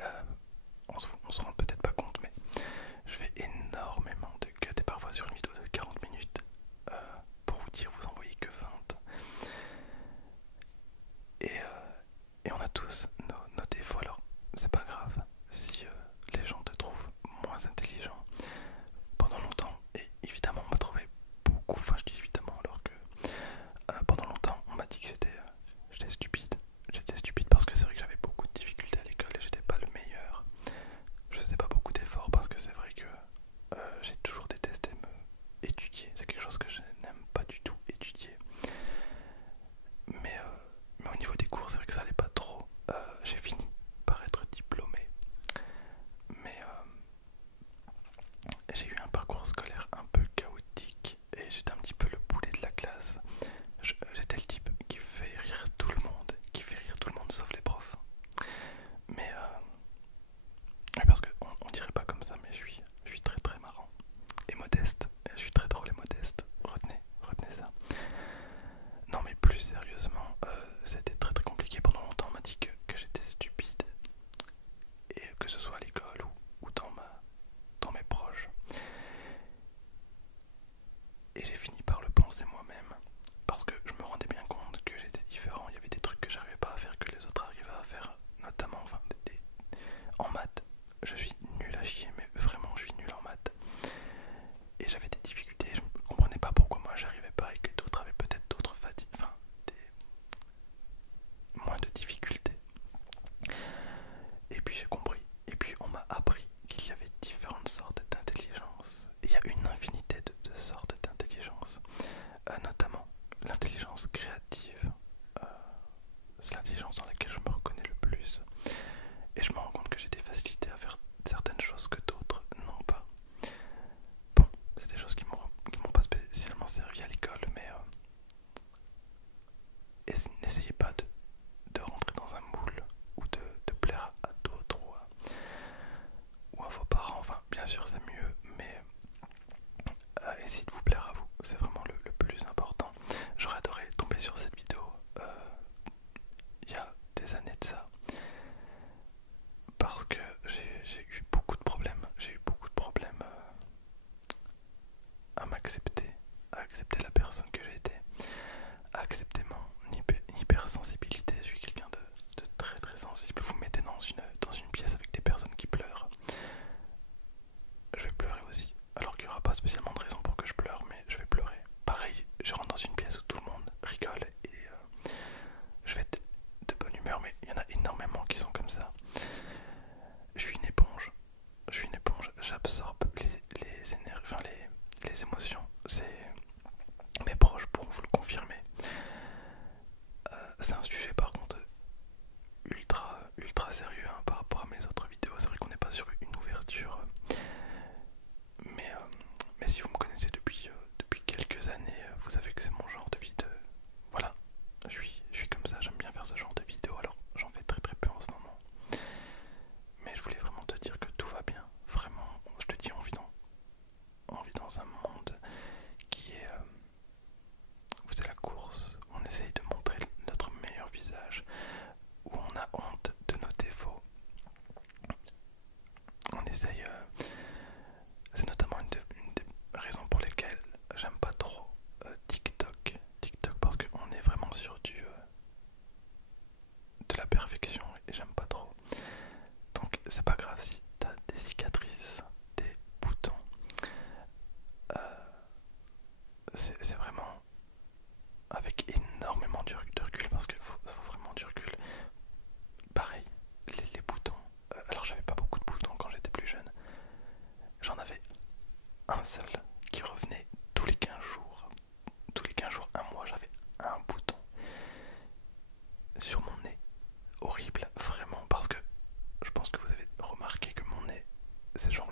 Euh, on se rend peut-être pas compte, mais je fais énormément de cuts et parfois sur une vidéo de 40 minutes, pour vous dire, vous en voyez que 20. Et on a tous nos défauts, alors c'est pas grave si les gens te trouvent moins intelligent. Pendant longtemps, et évidemment on m'a trouvé beaucoup, enfin je dis évidemment alors que pendant longtemps on m'a dit que j'étais stupide. J'étais stupide parce que c'est vrai que j'avais beaucoup de difficultés à l'école et j'étais pas le meilleur. Je faisais pas beaucoup d'efforts parce que c'est vrai que j'ai toujours détesté me étudier. C'est quelque chose que je n'aime pas du tout, étudier. Mais au niveau des cours, c'est vrai que ça allait pas trop. J'ai fini par être diplômé. Mais j'ai eu un parcours scolaire un peu chaotique et j'étais un petit peu le boulet de la classe. J'étais le type qui fait rire tout le monde, sauf les profs. Mais parce qu'on on dirait pas comme ça, mais je suis très très marrant et modeste. Je suis très drôle et modeste. Retenez ça. Non mais plus sérieusement, c'était très très compliqué. Pendant longtemps on m'a dit que j'étais stupide, et que ce soit à l'école ou dans mes proches. Et j'ai fini par le penser moi-même, parce que je me rendais bien compte que j'étais différent. Il y avait des trucs que j'arrivais pas à faire que les autres arrivaient à faire, notamment enfin, en maths. Je suis nul à chier, mais vraiment je suis nul en maths. Et j'avais des difficultés, je ne comprenais pas pourquoi moi j'arrivais pas et que d'autres avaient peut-être d'autres fatigues, enfin moins de difficultés. Et puis j'ai compris, et puis on m'a appris qu'il y avait différentes sortes d'intelligence. Il y a une infinité de sortes d'intelligence, notamment l'intelligence créative. Euh, c'est l'intelligence dans laquelle je me reconnais le plus. Et je me rends compte que j'ai des facilités à faire certaines choses que d'autres n'ont pas. Bon, c'est des choses qui m'ont pas spécialement servi à l'école, mais n'essayez pas de rentrer dans un moule ou de plaire à d'autres ou à vos parents. Enfin, bien sûr, c'est mieux, mais essayez de vous plaire à vous. C'est vraiment le plus important. J'aurais adoré tomber sur cette vidéo il y a des années de ça, parce que j'ai eu beaucoup de problèmes. J'ai eu beaucoup de problèmes à m'accepter, à accepter la personne que j'étais, à accepter mon hypersensibilité. Je suis quelqu'un de très très sensible. Vous me mettez dans une pièce avec des personnes qui pleurent, je vais pleurer aussi. Alors qu'il n'y aura pas spécialement de raison pour que je pleure, mais je vais pleurer. Pareil, je rentre dans une pièce où tout le monde rigole et je vais être de bonne humeur, mais il y en a énormément qui sont comme ça. Je suis une éponge. Je suis une éponge. J'absorbe les émotions. Mes proches pourront vous le confirmer. C'est un sujet par contre ultra sérieux, hein, par rapport à mes autres vidéos. C'est vrai qu'on n'est pas sur une ouverture, mais si vous me connaissez depuis quelques années, vous savez que c'est mon genre de vidéo. Voilà, je suis comme ça, j'aime bien faire ce genre de vidéo. Alors j'en fais très très peu en ce moment, mais je voulais vraiment te dire que tout va bien. Vraiment, je te dis, on vit dans un monde qui est où c'est la course, où on essaye de montrer notre meilleur visage, où on a honte de nos défauts. On essaye, c'est notamment une des raisons pour lesquelles j'aime pas trop TikTok. TikTok parce qu'on est vraiment sur de la perfection et j'aime pas trop. Donc c'est pas grave si t'as des cicatrices, des boutons. Euh, c'est vraiment avec énormément de recul, parce qu'il faut vraiment du recul. Pareil, les boutons. Alors j'avais pas beaucoup de boutons quand j'étais plus jeune. J'en avais un seul qui revenait tous les 15 jours. Tous les 15 jours, un mois, j'avais un bouton sur mon nez. Horrible, vraiment, parce que je pense que vous avez remarqué que mon nez, c'est genre